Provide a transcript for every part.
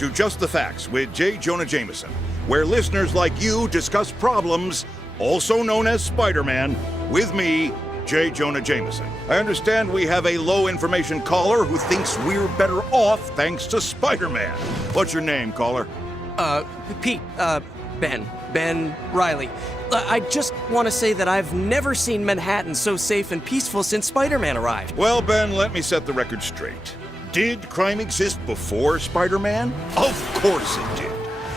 to Just the Facts with J. Jonah Jameson, where listeners like you discuss problems, also known as Spider-Man, with me, J. Jonah Jameson. I understand we have a low-information caller who thinks we're better off thanks to Spider-Man. What's your name, caller? Pete, Ben Riley. I just want to say that I've never seen Manhattan so safe and peaceful since Spider-Man arrived. Well, Ben, let me set the record straight. Did crime exist before Spider-Man? Of course it did.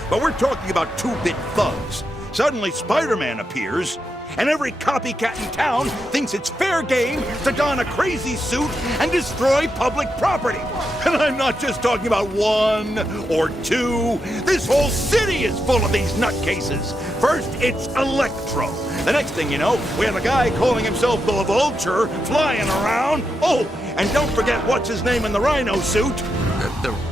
But we're talking about two-bit thugs. Suddenly Spider-Man appears, and every copycat in town thinks it's fair game to don a crazy suit and destroy public property. And I'm not just talking about one or two. This whole city is full of these nutcases. First, it's Electro. The next thing you know, we have a guy calling himself the Vulture flying around. Oh, and don't forget what's his name in the Rhino suit.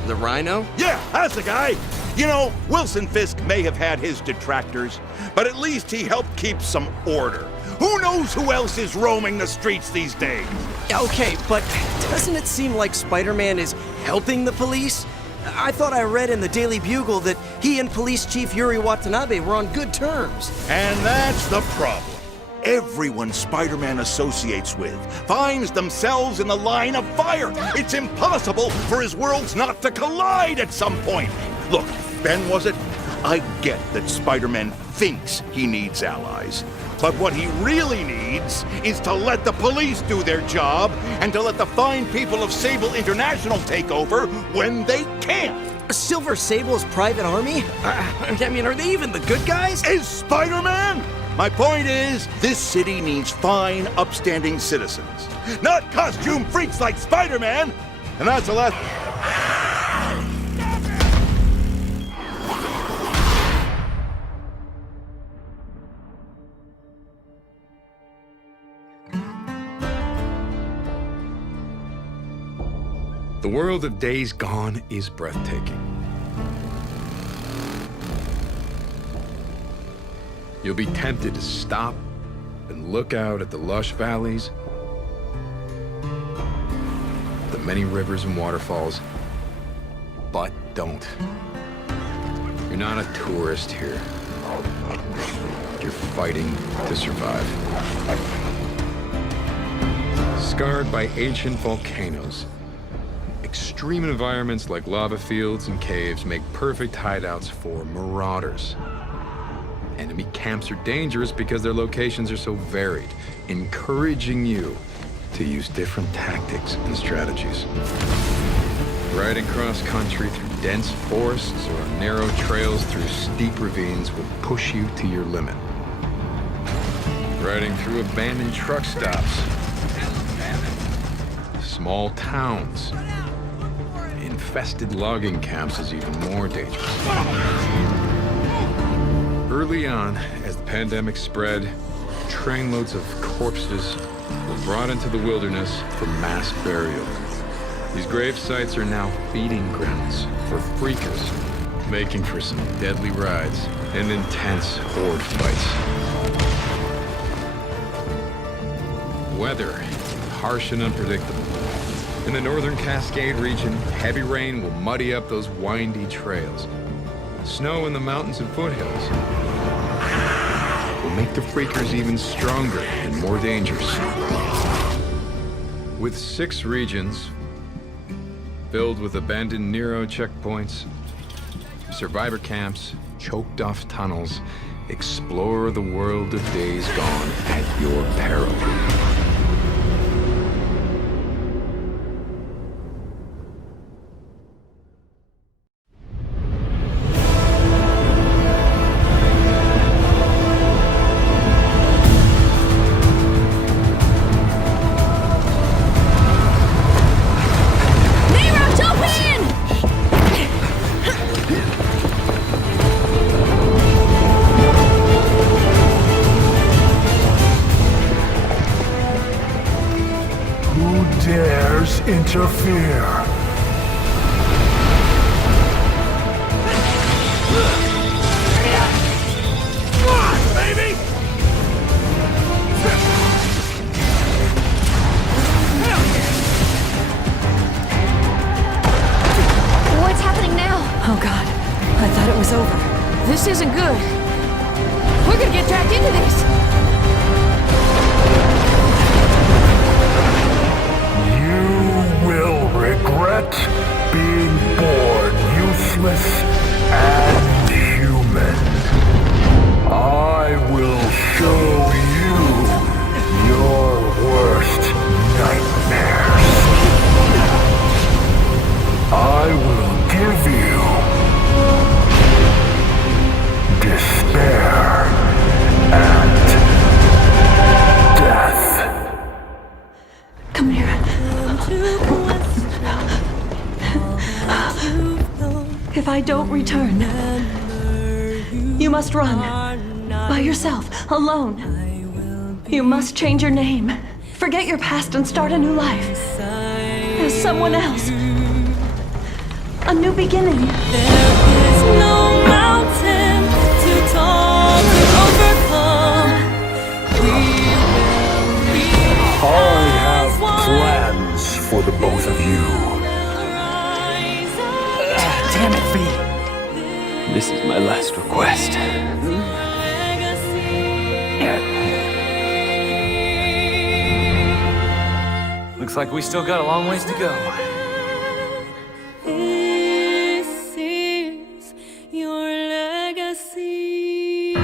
The Rhino? Yeah, that's the guy. You know, Wilson Fisk may have had his detractors, but at least he helped keep some order. Who knows who else is roaming the streets these days? Okay, but doesn't it seem like Spider-Man is helping the police? I thought I read in the Daily Bugle that he and Police Chief Yuri Watanabe were on good terms. And that's the problem. Everyone Spider-Man associates with finds themselves in the line of fire. It's impossible for his worlds not to collide at some point. Look, Ben, was it? I get that Spider-Man thinks he needs allies. But what he really needs is to let the police do their job and to let the fine people of Sable International take over when they can't. Silver Sable's private army? I mean, are they even the good guys? Is Spider-Man? My point is, this city needs fine, upstanding citizens, not costume freaks like Spider-Man. And that's the last... The world of Days Gone is breathtaking. You'll be tempted to stop and look out at the lush valleys, the many rivers and waterfalls, but don't. You're not a tourist here. You're fighting to survive. Scarred by ancient volcanoes, extreme environments like lava fields and caves make perfect hideouts for marauders. Enemy camps are dangerous because their locations are so varied, encouraging you to use different tactics and strategies. Riding cross-country through dense forests or on narrow trails through steep ravines will push you to your limit. Riding through abandoned truck stops, small towns, infested logging camps is even more dangerous. Early on, as the pandemic spread, trainloads of corpses were brought into the wilderness for mass burial. These grave sites are now feeding grounds for freakers, making for some deadly rides and intense horde fights. Weather, harsh and unpredictable. In the northern Cascade region, heavy rain will muddy up those windy trails. Snow in the mountains and foothills will make the freakers even stronger and more dangerous. With 6 regions filled with abandoned Nero checkpoints, survivor camps, choked off tunnels, explore the world of Days Gone at your peril. Interfere. Come on, baby! What's happening now? Oh, God. this! You will regret being born useless and human. I will show you your worst nightmares. I will give you despair and death. Come here. If I don't return, you must run. By yourself, alone. You must change your name. Forget your past and start a new life. As someone else. A new beginning. There is no mountain too tall to overcome. We will be I have plans for the both of you. Damn it, V. This is my last request. Looks like we still got a long ways to go. This is your legacy.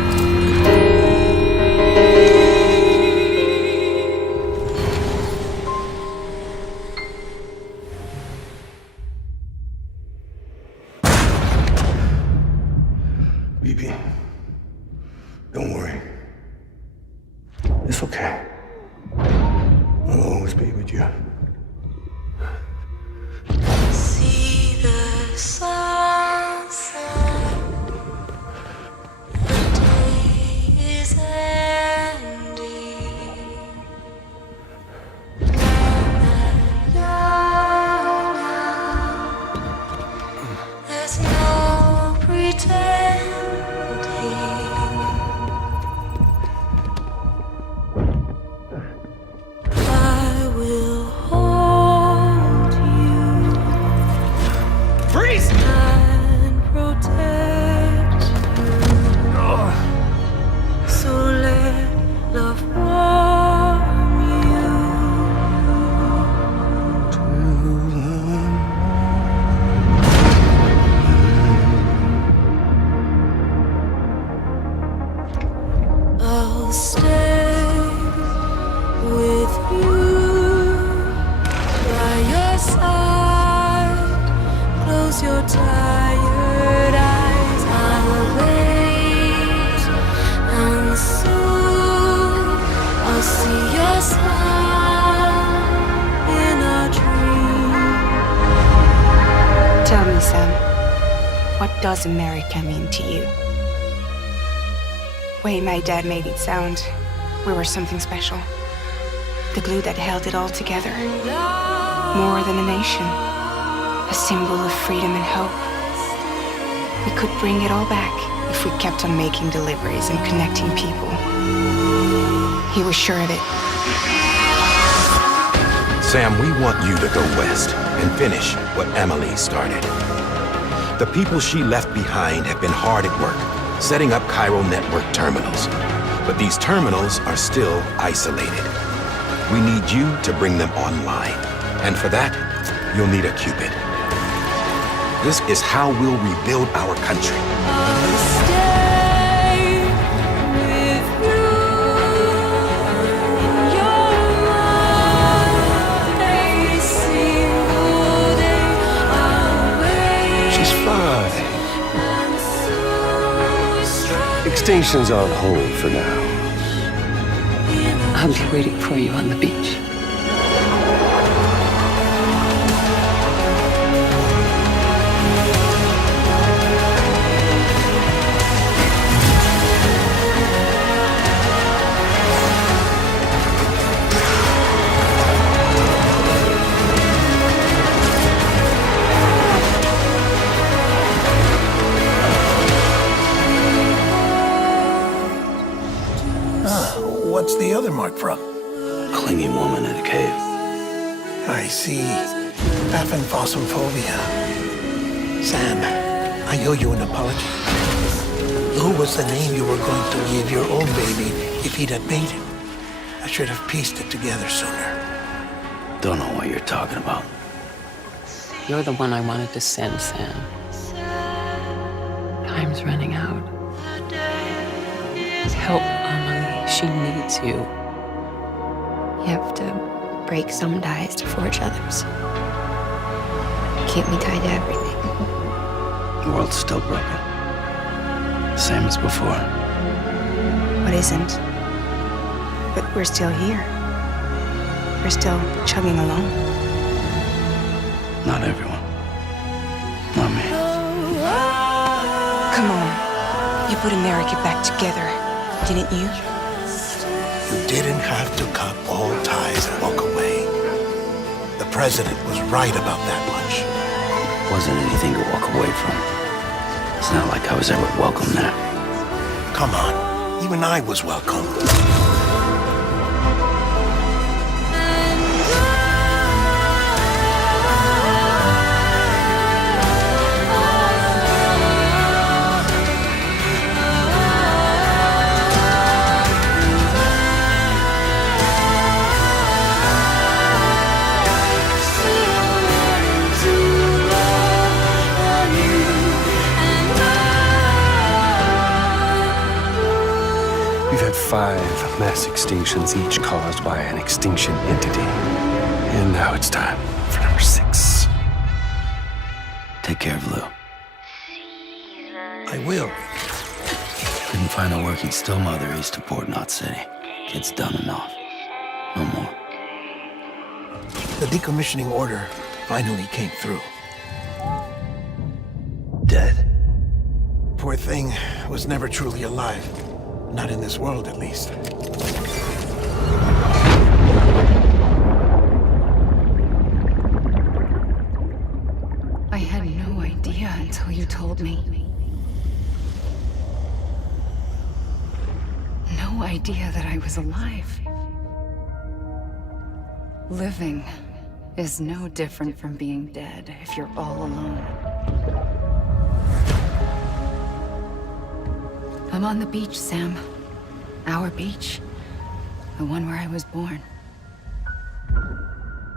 BB, don't worry. It's okay. I'll always be with you. See the sunset. The day is ending. There's no pretending. I will hold you Freeze! and protect you. So let love warm you. I'll stay with you by your side. Close your tired eyes. I'll wait, and soon I'll see your smile in a dream. Tell me, Sam, what does America mean to you? Way my dad made it sound, we were something special. The glue that held it all together. More than a nation. A symbol of freedom and hope. We could bring it all back if we kept on making deliveries and connecting people. He was sure of it. Sam, we want you to go west and finish what Emily started. The people she left behind have been hard at work, setting up chiral network terminals. But these terminals are still isolated. We need you to bring them online. And for that, you'll need a Cupid. This is how we'll rebuild our country. I'll stay with you in your mind every single day. I'll wait. She's fine. And soon strike Extinction's on hold for now. I'll be waiting for you on the beach. What's the other mark from? Clingy woman in a cave. I see. Aphenphosmphobia. Sam, I owe you an apology. Who was the name you were going to give your own baby he'd have made it. I should have pieced it together sooner. Don't know what you're talking about. You're the one I wanted to send, Sam. Time's running out. Help Amelie. She needs you. You have to break some ties to forge others. Keep me tied to everything. The world's still broken. Same as before. What isn't? But we're still here. We're still chugging along. Not everyone. Not me. Come on. You put America back together, didn't you? You didn't have to cut all ties and walk away. The president was right about that much. Wasn't anything to walk away from. It's not like I was ever welcome there. Come on. Even I was welcome. We've had 5 mass extinctions, each caused by an extinction entity. And now it's time for number 6. Take care of Lou. I will. Couldn't find a working still mother east of Port Knot City. Kid's done enough. No more. The decommissioning order finally came through. Dead? Poor thing was never truly alive. Not in this world, at least. I had no idea until you told me. No idea that I was alive. Living is no different from being dead if you're all alone. I'm on the beach, Sam. Our beach. The one where I was born.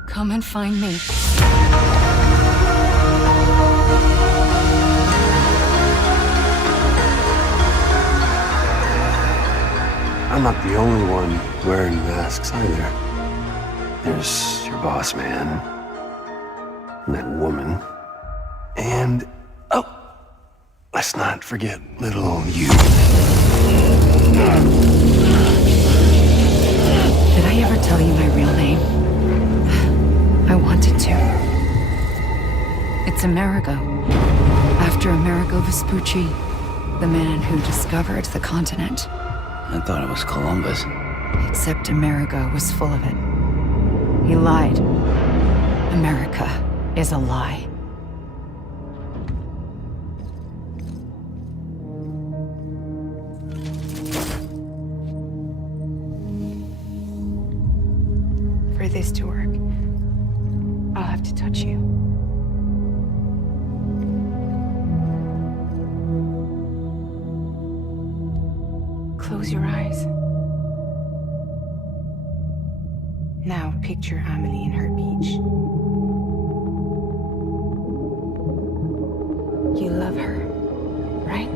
Come and find me. I'm not the only one wearing masks either. There's your boss man, and that woman, and oh, let's not forget little old you. Did I ever tell you my real name? I wanted to. It's Amerigo. After Amerigo Vespucci, the man who discovered the continent. I thought it was Columbus. Except Amerigo was full of it. He lied. America is a lie. For this to work, I'll have to touch you. Close your eyes. Now picture Amelie in her beach. You love her, right?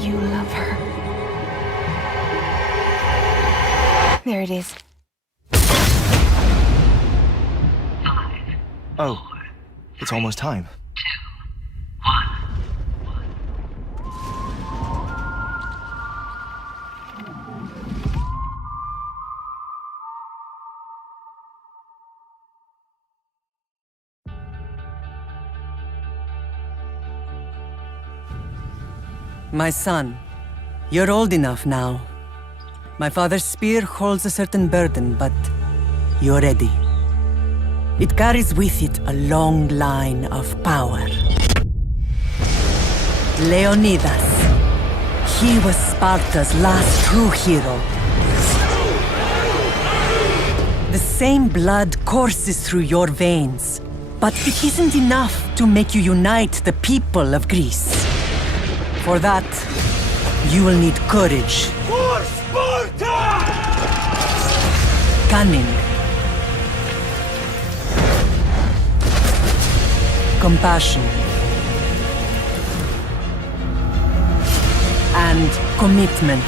You love her. There it is. Oh, it's almost time. My son, you're old enough now. My father's spear holds a certain burden, but you're ready. It carries with it a long line of power. Leonidas. He was Sparta's last true hero. The same blood courses through your veins, but it isn't enough to make you unite the people of Greece. For that, you will need courage. For Sparta! cunning, compassion, and commitment.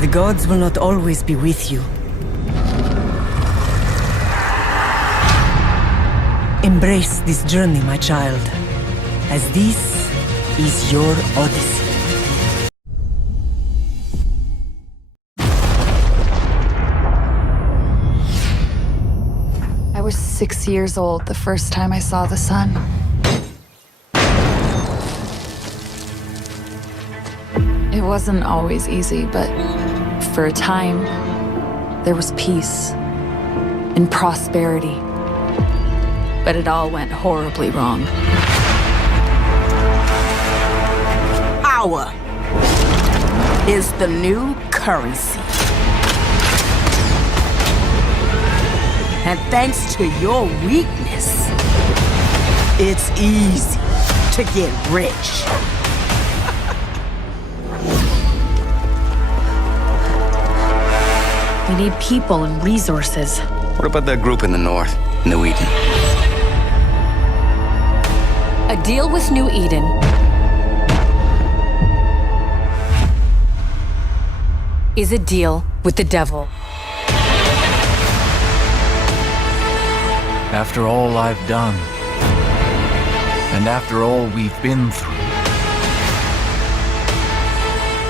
The gods will not always be with you. Embrace this journey, my child, as this is your Odyssey. I was 6 years old the first time I saw the sun. It wasn't always easy, but for a time, there was peace and prosperity. But it all went horribly wrong. Power is the new currency. And thanks to your weakness, it's easy to get rich. We need people and resources. What about that group in the north, New Eden? A deal with New Eden is a deal with the devil. After all I've done, and after all we've been through,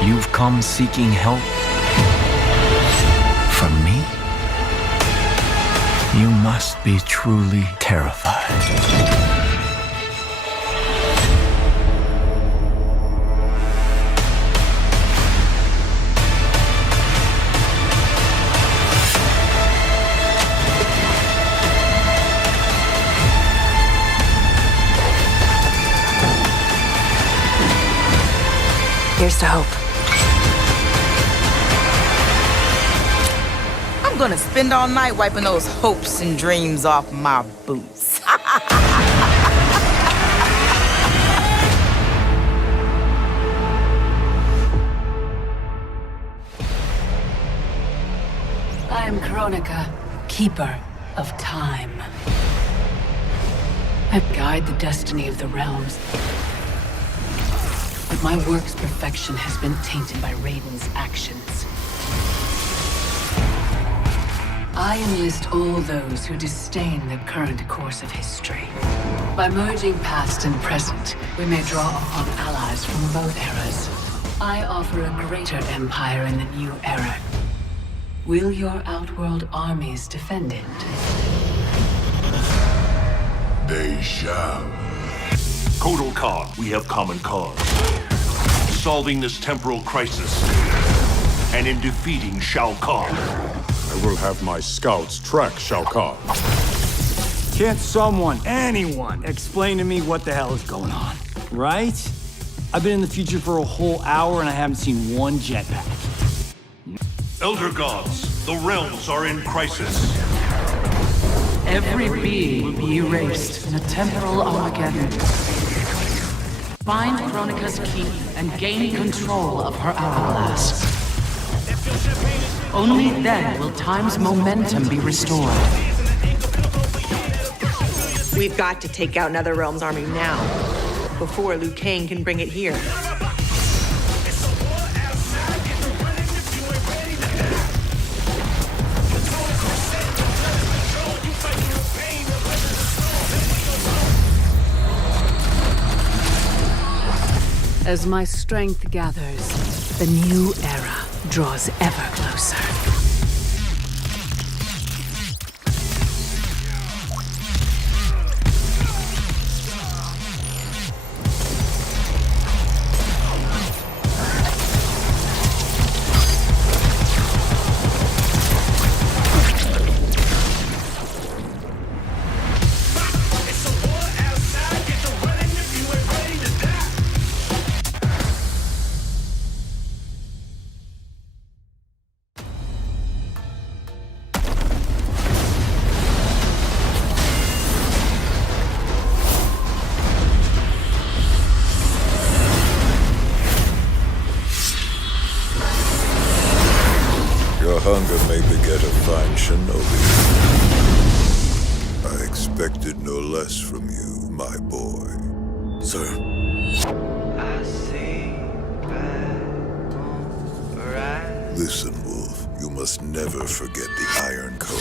you've come seeking help from me? You must be truly terrified. Here's to hope. I'm gonna spend all night wiping those hopes and dreams off my boots. I am Kronika, keeper of time. I guide the destiny of the realms. But my work's perfection has been tainted by Raiden's actions. I enlist all those who disdain the current course of history. By merging past and present, we may draw upon allies from both eras. I offer a greater empire in the new era. Will your Outworld armies defend it? They shall. Kotal Khan, we have common cause. Solving this temporal crisis, and in defeating Shao Kahn. I will have my scouts track Shao Kahn. Can't someone, anyone, explain to me what the hell is going on? Right? I've been in the future for a whole hour and I haven't seen one jetpack. Elder gods, the realms are in crisis. Every being will be erased in a temporal Armageddon. Find Kronika's key and gain control of her hourglass. Only then will time's momentum be restored. We've got to take out Netherrealm's army now, before Liu Kang can bring it here. As my strength gathers, the new era draws ever closer. Your hunger may beget a fine shinobi. I expected no less from you, my boy. Sir. Listen, Wolf. You must never forget the Iron Code.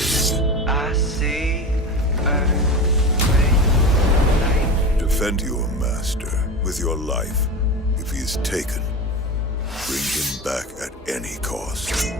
Defend your master with your life. If he is taken, bring him back at any cost.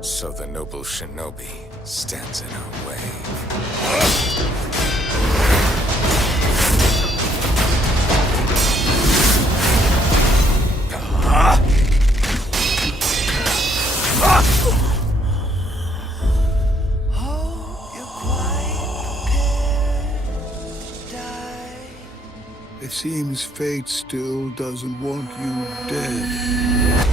So the noble shinobi stands in our way. It seems fate still doesn't want you dead.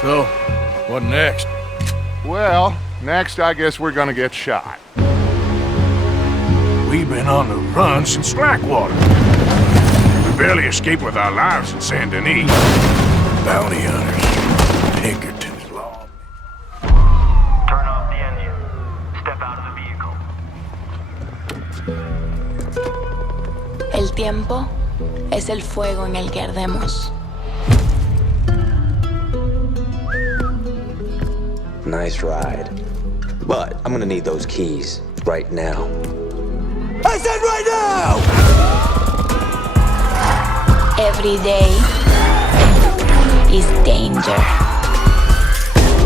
So, what next? Well, next I guess we're gonna get shot. We've been on the run since Blackwater. We barely escaped with our lives in Saint Denis. Bounty hunters, Pinkerton's law. Turn off the engine. Step out of the vehicle. El tiempo es el fuego en el que ardemos. Nice ride. But I'm gonna need those keys right now. I said right now! Every day is danger.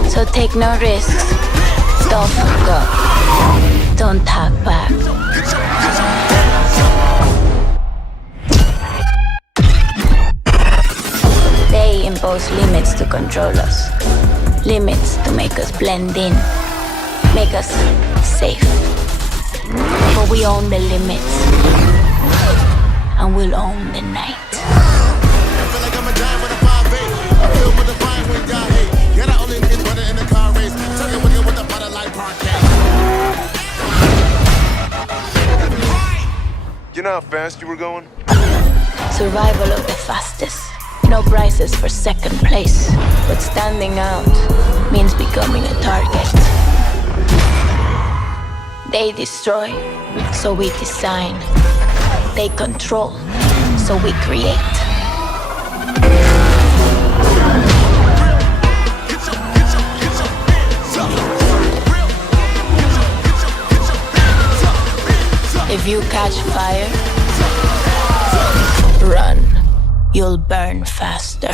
So take no risks. Don't fuck up. Don't talk back. They impose limits to control us. Limits to make us blend in. Make us safe. But we own the limits. And we'll own the night. You know how fast you were going? Survival of the fastest. no prizes for second place, but standing out means becoming a target. They destroy, so we design. They control, so we create. If you catch fire, run. You'll burn faster.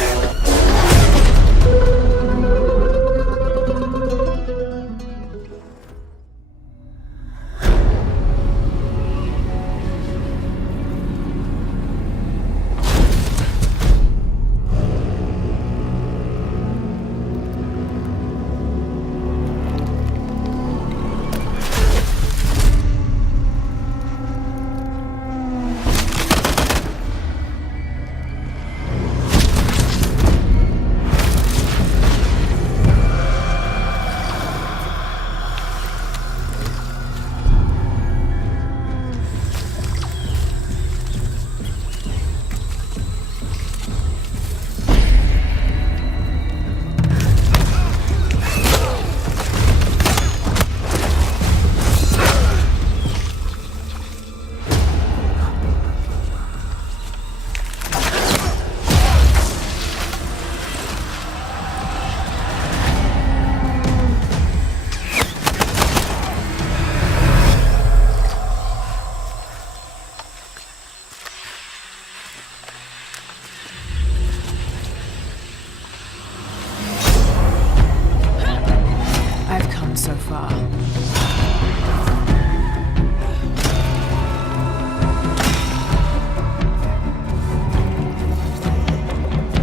So far.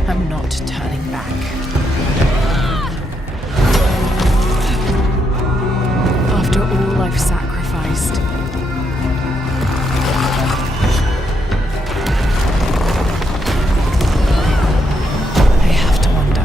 I'm not turning back. After all I've sacrificed, I have to wonder.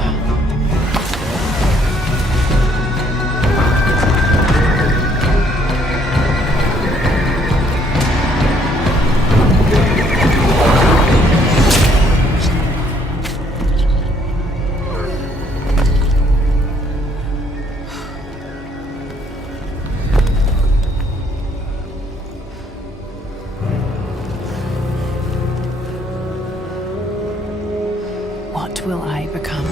What will I become?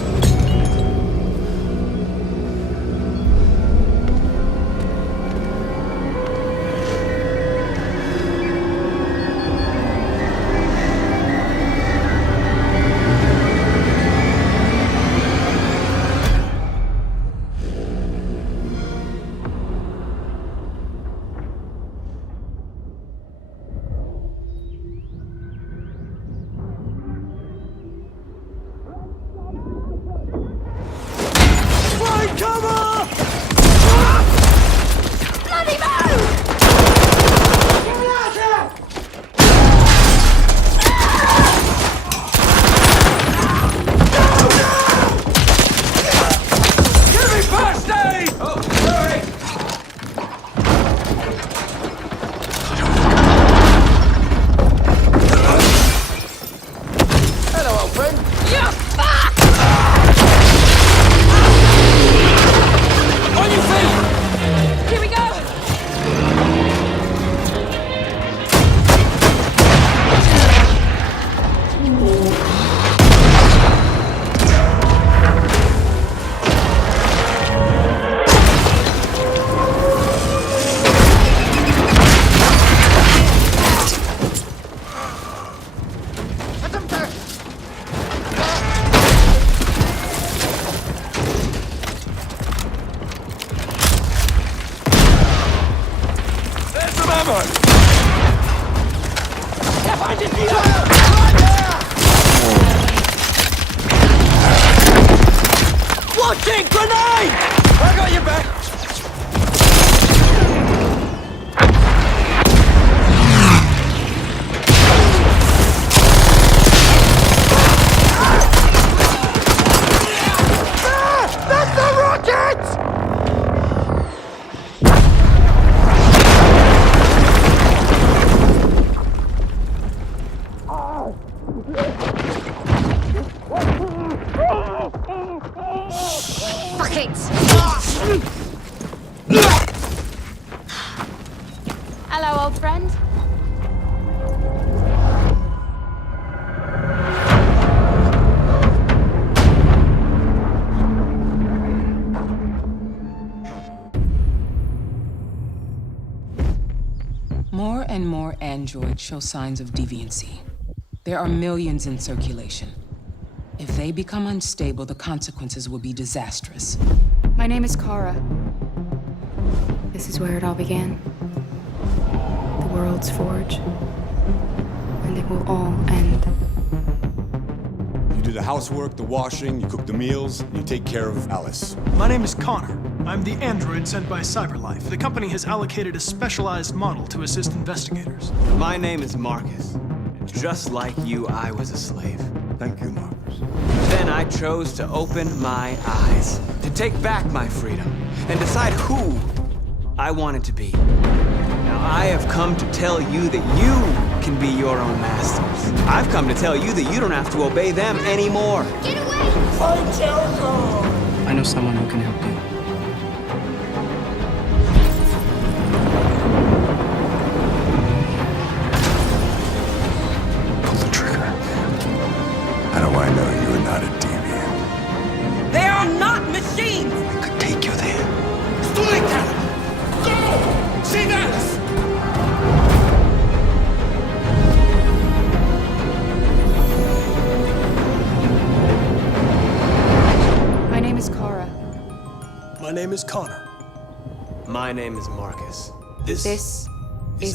Launching grenade! I got you back! That's the rockets! chance. Hello, old friend. More and more androids show signs of deviancy. There are millions in circulation. If they become unstable, the consequences will be disastrous. My name is Kara. This is where it all began. The world's forge. And it will all end. You do the housework, the washing, you cook the meals, and you take care of Alice. My name is Connor. I'm the android sent by CyberLife. The company has allocated a specialized model to assist investigators. My name is Marcus. Just like you, I was a slave. Thank you, Marcus. Then I chose to open my eyes, to take back my freedom, and decide who I wanted to be. Now I have come to tell you that you can be your own masters. I've come to tell you that you don't have to obey them anymore. Get away! Fight Jericho! I know someone who can help you. How do I know you are not a deviant? They are not machines! I could take you there. Go! See this! My name is Kara. My name is Connor. My name is Marcus. This is